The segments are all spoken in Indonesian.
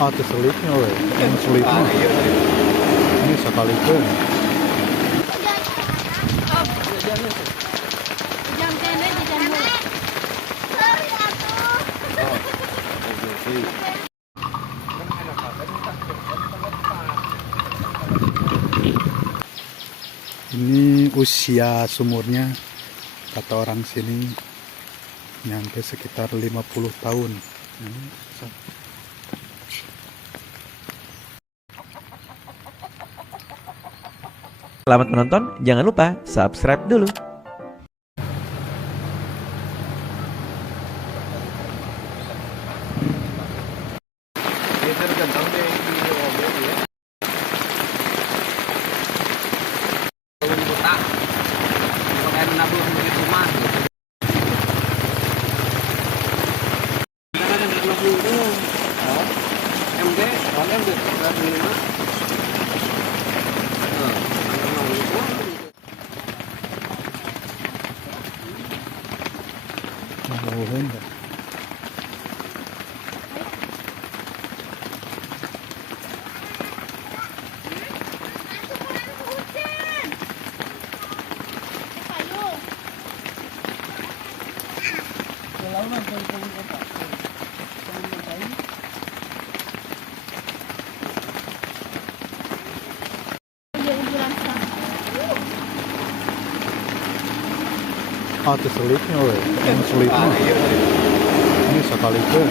Ah, teu selipnya we. Yang selipnya. Ini sakalikeun. Jam kene di jam mulai. Ini usia sumurnya kata orang sini nyampe sekitar 50 tahun. Selamat menonton, jangan lupa subscribe dulu. Nuhun. Ah, teu selipnya we. Yang selipnya. Ini sakalikeun.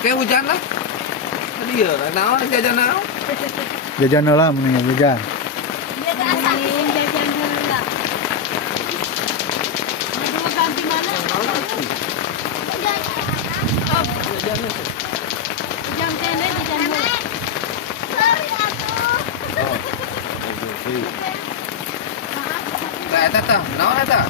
Kayak hujan lah. Tadi ya, naon jajan naon? Jajan lah mendingan jajan. Jajan dulu lah. Mau ganti mana? Jam kene di jam mulai. Tah eta tah, naon eta?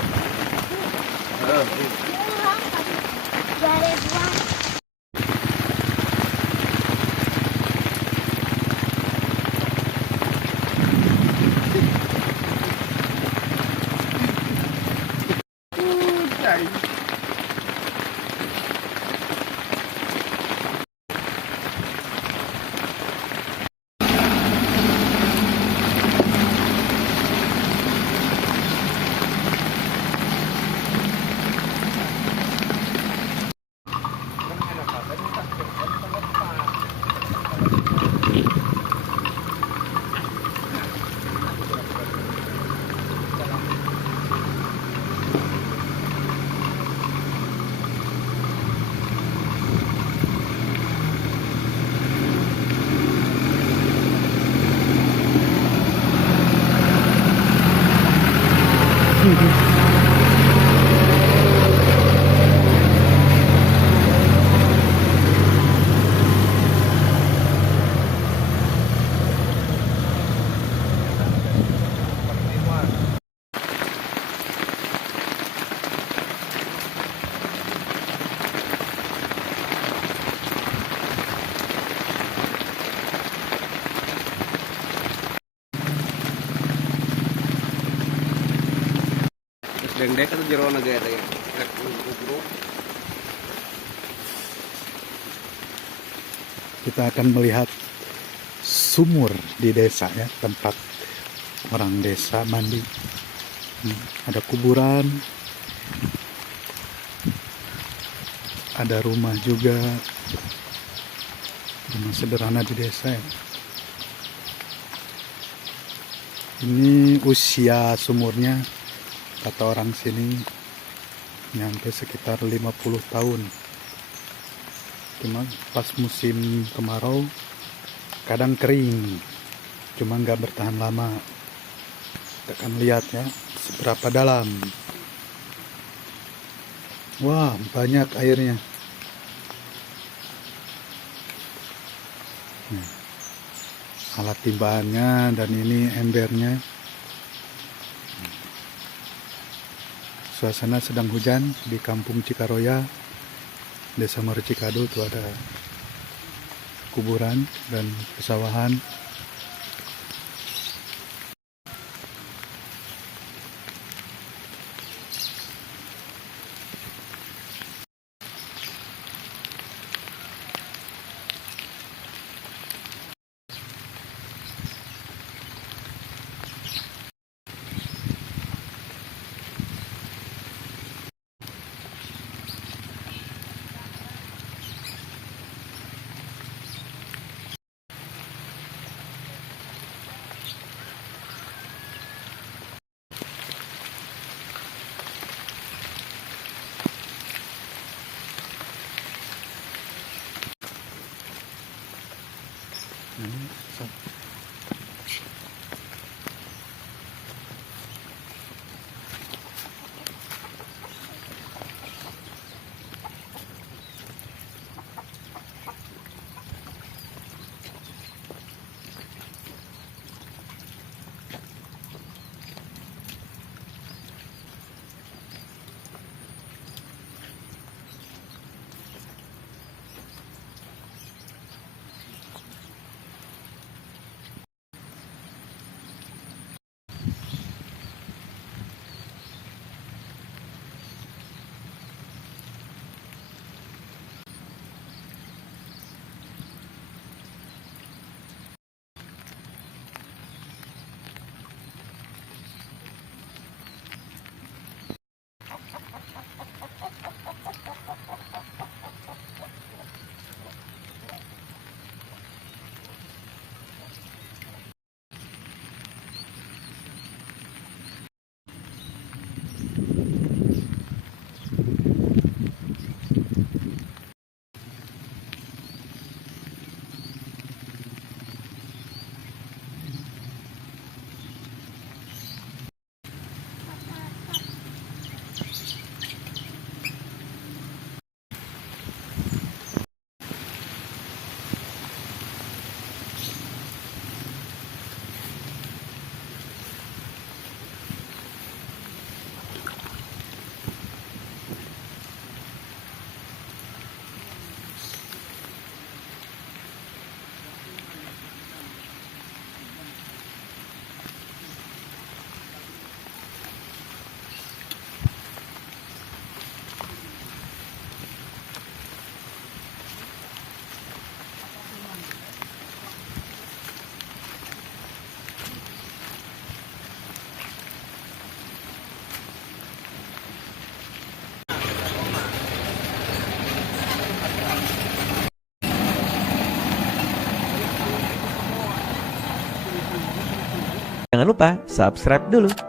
Dendek itu jero naga eta ya. Kita akan melihat sumur di desa ya, tempat orang desa mandi. Ada kuburan, ada rumah juga, rumah sederhana di desa ya. Ini usia sumurnya kata orang sini nyampe sekitar 50 tahun. Cuma pas musim kemarau kadang kering, cuma nggak bertahan lama. Kita akan lihat ya seberapa dalam. Wah, banyak airnya. Alat timbaannya dan ini embernya. Suasana sedang hujan di Kampung Cikaroya, Desa Marcikado. Itu ada kuburan dan pesawahan. Jangan lupa subscribe dulu.